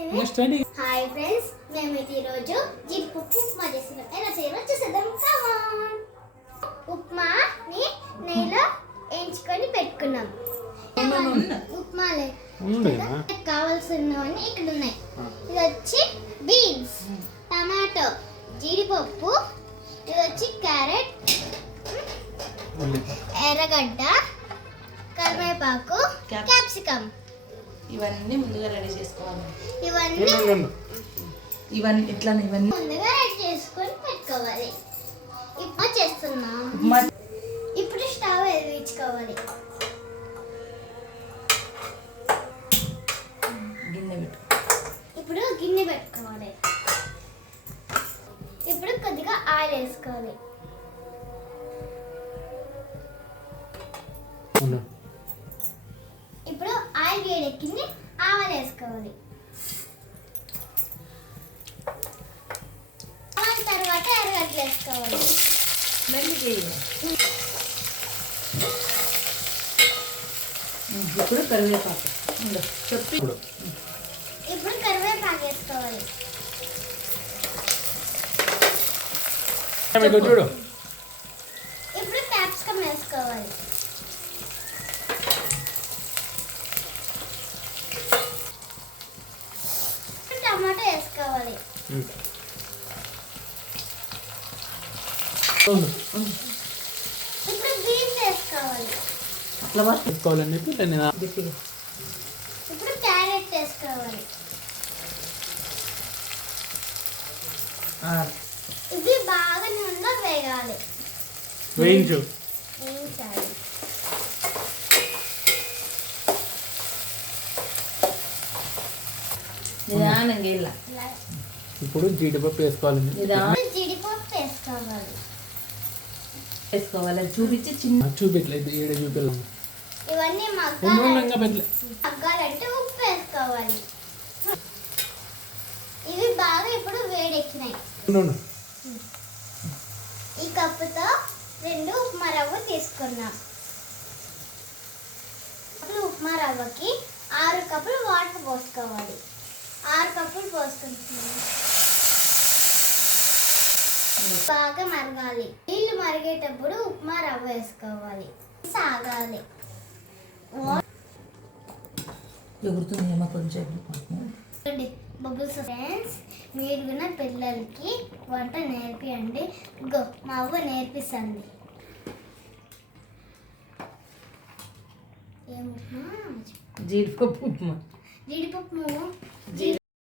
Hi friends, మేమైతే ఈరోజు జీడిపప్పు ఉప్మా చేస్తున్నాం. ఎలా చేయాలో చూసేద్దాం. కమాన్. ఉప్మాని నెయ్యిలో వేయించుకొని పెట్టుకున్నాం. ఉప్మాలే కావాల్సినవన్నీ ఇక్కడ ఉన్నాయి. ఇది వచ్చి బీన్స్, టమాటో, జీడిపప్పు, ఇది వచ్చి క్యారెట్, ఎర్రగడ్డ, కరివేపాకు, క్యాప్సికమ్. ఇవన్నీ ముందుగా రెడీ చేసుకోవాలి. ఇవన్నీ ఎట్లా ముందుగా రెడీ చేసుకొని పెట్టుకోవాలి. ఇప్పుడు చేస్తున్నాం. ఇప్పుడు స్టవ్ వెలిగించుకోవాలి. ఇప్పుడు గిన్నె పెట్టుకోవాలి. ఇప్పుడు కొద్దిగా ఆయిల్ వేసుకోవాలి. ఇప్పుడు ఆయిల్ వేడెక్కింది, ఆవాలు వేసుకోవాలి. ఆవాల తర్వాత ఎర్రగడ్డలు వేసుకోవాలి. ఇప్పుడు కరివేపాకు ఇప్పుడు కరివేపాకు వేసుకోవాలి. చూడు. ఇప్పుడు క్యాప్సికమ్ వేసుకోవాలి. టమాటో వేసుకోవాలి. ఇప్పుడు బీన్స్ వేసుకోవాలి. ఇప్పుడు క్యారెట్ వేసుకోవాలి. ఇవి బాగా నూనెలో వేగాలి. వేయించాలి. ఇప్పుడు జీడిపప్పు వేసుకోవాలి. జీడిపప్పు వేసుకోవాలి. చూపించి చిన్న చూపెట్టలేదు, ఏడ చూపెళ్ళాము. ఇవన్నీ మగ్గాలంటే ఉప్పు వేసుకోవాలి. ఇవి బాగా ఇప్పుడు వేడెక్కినాయి. ఈ కప్పుతో 2 ఉప్మా రవ్వ తీసుకున్నాం. ఉప్మా రవ్వకి 6 కప్పులు వాటర్ పోసుకోవాలి. 6 కప్పులు పోసుకుంటున్నాం. బాగా మరగాలి. నీళ్ళు మరిగేటప్పుడు ఉప్మా రవ్వ వేసుకోవాలి. సాగాలి. బబుల్స్ ఫ్రెండ్స్, మీరు కూడా పిల్లలకి వంట నేర్పియండి. మా అవ్వ నేర్పిస్తుంది. జీడిపప్పు ఉప్మా. జీడిపప్పు